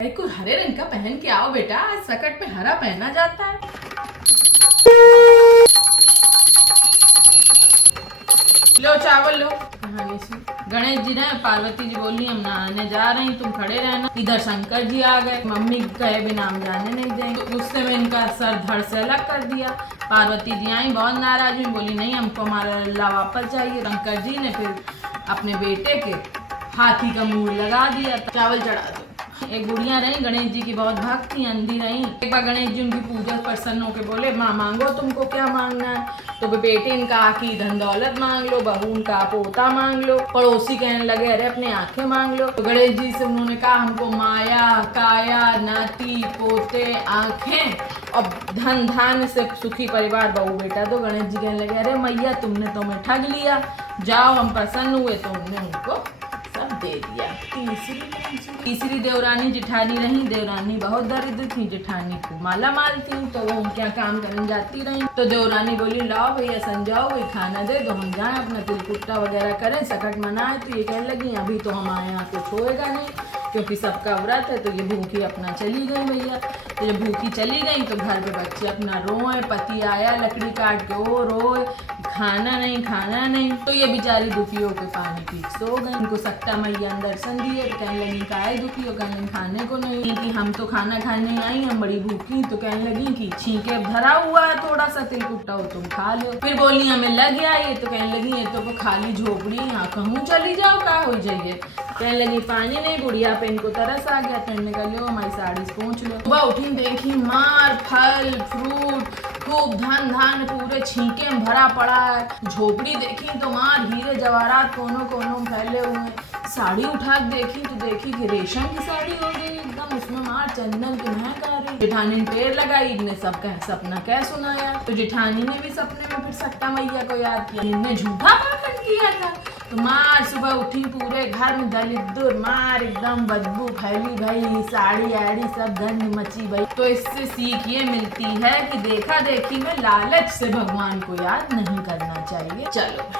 कोई हरे रंग का पहन के आओ बेटा, आज सकट में हरा पहना जाता है। लो चावल लो। कहानी सी गणेश जी ने पार्वती जी बोली हम नहाने जा रही, तुम खड़े रहना। इधर शंकर जी आ गए, मम्मी कहे बिना हम जाने नहीं देंगे। तो गुस्से में इनका सर धड़ से अलग कर दिया। पार्वती जी आई बहुत नाराज हुई, बोली नहीं हमको हमारा लल्ला वापस चाहिए। शंकर जी ने फिर अपने बेटे के हाथी का मुंह लगा दिया। चावल चढ़ा दो। एक गुड़िया रही गणेश जी की बहुत भक्त थी, अंधी रही। एक बार गणेश जी उनकी पूजा प्रसन्न होकर बोले माँ मांगो तुमको क्या मांगना है। तो बेटे इनका आखी धन दौलत मांग लो, बहू उनका पोता मांग लो। पड़ोसी कहने लगे अरे अपने आंखें मांग लो। तो गणेश जी से उन्होंने कहा हमको माया काया नाती पोते आंखें और धन धान से सुखी परिवार बहू बेटा। तो गणेश जी कहने लगे अरे मैया तुमने तो हमें ठग लिया, जाओ हम प्रसन्न हुए। तो उन्होंने उनको सब दे दिया। तीसरी देवरानी जेठानी रही। देवरानी बहुत दरिद्र थी, जेठानी को माला माल थी, तो वो उनके यहाँ काम करने जाती रही। तो देवरानी बोली लाओ भैया समझाओ कोई खाना दे दो, हम जाएं अपना तिलकुट्टा वगैरह करें, सकट मनाए। तो ये कहने लगी अभी तो हमारे यहाँ कुछ होएगा नहीं, क्योंकि सबका व्रत है। तो ये भूखी अपना चली गई भैया। तो जब भूखी चली गई तो घर पे बच्चे अपना रोए, पति आया लकड़ी काट के वो रोए, खाना नहीं। तो ये बेचारी दुखी होकर पानी पी सो गई। उनको सकटा मैया दर्शन दिए तो कहने लगी काहे दुखी हो, कहने लगी खाने को नहीं कि हम तो खाना खाने आई, हम बड़ी भूखी। तो कहने लगी कि छींके धरा हुआ है थोड़ा सा तिलकुट्टा हो तुम खा लो। फिर बोली हमें लग गया ये। तो कहने लगी ये तो खाली झोपड़ी, यहाँ कहूँ चली जाओ का हो जाइए। कहने लगी पानी नहीं। बुढ़िया पे इनको तरस आ गया। कहने लगा लो हमारी साड़ी पहुँच लो। सुबह उठी देखी मार फल फ्रूट खूब धन धान पूरे छींके में भरा पड़ा है। झोपड़ी देखी तो मार हीरे जवाहरात कोनों कोनों फैले हुए। साड़ी उठा देखी तो देखी कि रेशम की साड़ी हो गई एकदम, उसमें मार चंदन की महक आ रही। जेठानी ने पेड़ लगाई, ने सबका सपना कह सुनाया। तो जेठानी ने भी सपने में फिर सकटा मैया को याद किया, इनने झूठा पाखंड किया था। तो मार सुबह उठी पूरे घर में दलिद्र मार एकदम बदबू फैली भाई, साड़ी आड़ी सब गंद मची भाई। तो इससे सीख ये मिलती है कि देखा देखी में लालच से भगवान को याद नहीं करना चाहिए। चलो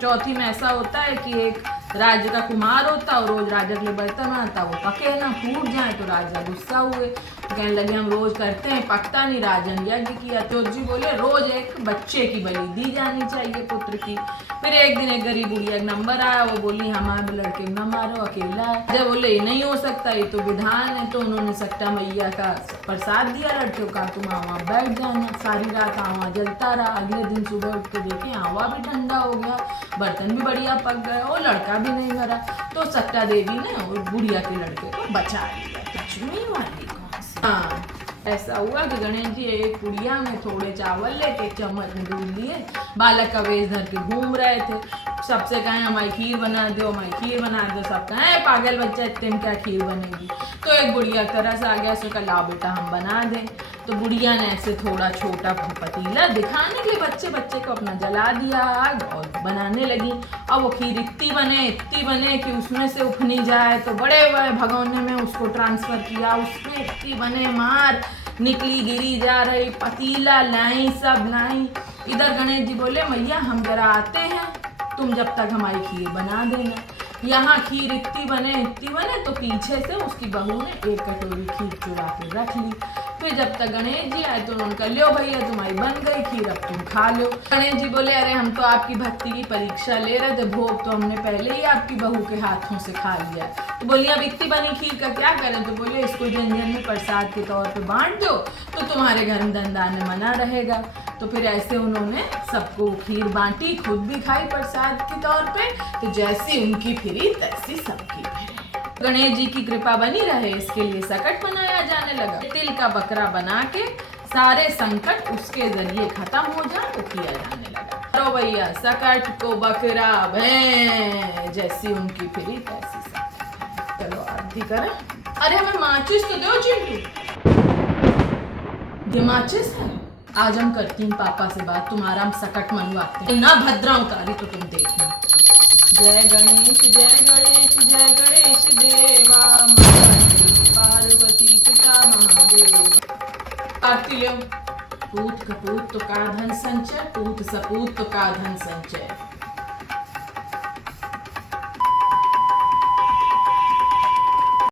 चौथी में ऐसा होता है कि एक राजा का कुमार होता और रोज राजा के लिए बर्तन आता, वो पके ना फूट जाए। तो राजा गुस्सा हुए, कहने लगे हम रोज करते हैं पकता नहीं। राजा ने यज्ञ किया। चोर जी बोले रोज एक बच्चे की बलि दी जानी चाहिए पुत्र की। फिर एक दिन एक गरीब बुढ़िया का नंबर आया, वो बोली हमारे लड़के न मारो अकेला है। जब बोले ये नहीं हो सकता, ये तो विधान है। तो उन्होंने सकटा मैया का प्रसाद दिया लड़के का, तुम आवा बैठ जाना। सारी रात आवा जलता रहा। अगले दिन सुबह उठ के देखे आवा भी ठंडा हो गया, बर्तन भी बढ़िया पक गए और लड़का भी नहीं मरा। तो सकटा देवी ने और बुढ़िया के लड़के को बचा लिया। लक्ष्मी वाली कौन सी। हाँ ऐसा हुआ कि गणेश जी एक पुड़िया में थोड़े चावल लेके चम्मच में दूध लिए, बालक का वेश धर के घूम रहे थे। सबसे कहें हमारी खीर बना दो, हमारी खीर बना दो। सब कहें पागल बच्चा इतने में क्या खीर बनेगी। तो एक बुढ़िया तरस आ गया, उसने कहा लाओ बेटा हम बना दें। तो बुढ़िया ने ऐसे थोड़ा छोटा पतीला दिखाने के लिए बच्चे को अपना जला दिया आग और बनाने लगी। अब वो खीर इतनी बने कि उसमें से उफनी जाए। तो बड़े बड़े भगोने में उसको ट्रांसफर किया, उसमें इतनी बने मार निकली गिरी जा रही। पतीला लाई सब लाई। इधर गणेश जी बोले मैया हम जरा आते हैं, तुम जब तक हमारी खीर बना देना। यहाँ खीर इतनी बने तो पीछे से उसकी बहू ने एक कटोरी खीर चुरा के रख ली। फिर जब तक गणेश जी आए तो उन्होंने कहा लो भैया तुम्हारी बन गई खीर, अब तुम खा लो। गणेश जी बोले अरे हम तो आपकी भक्ति की परीक्षा ले रहे थे, भोग तो हमने पहले ही आपकी बहू के हाथों से खा लिया। तो बोलिए अब इतनी बनी खीर का क्या करें। तो बोले इसको जन में प्रसाद के तौर पे बांट दो तो तुम्हारे घर में धन मना रहेगा। तो फिर ऐसे उन्होंने सबको खीर बांटी, खुद भी खाई प्रसाद के तौर पे। तो जैसी उनकी फिरी तैसी सबकी फिरी। गणेश जी की कृपा बनी रहे इसके लिए सकट बनाया जाने लगा। तिल का बकरा बना के सारे संकट उसके जरिए खत्म हो जाए तो किया जाने लगा। तो भैया सकट को बकरा भैं, जैसी उनकी फिरी तैसी सकट। चलो आरती करें। अरे हमें माचिस तो दो चिंटू। ये माचिस है। आज हम करती हूँ पापा से बात, तुम्हारा हम सकट मनवाते हैं ना। भद्रा उतारी तो तुम देखना। जय गणेश जय गणेश देवा, पार्वती पिता महादेव। आरती लो। पूत कपूत तो का धन संचय, पूत सपूत तो का धन संचय।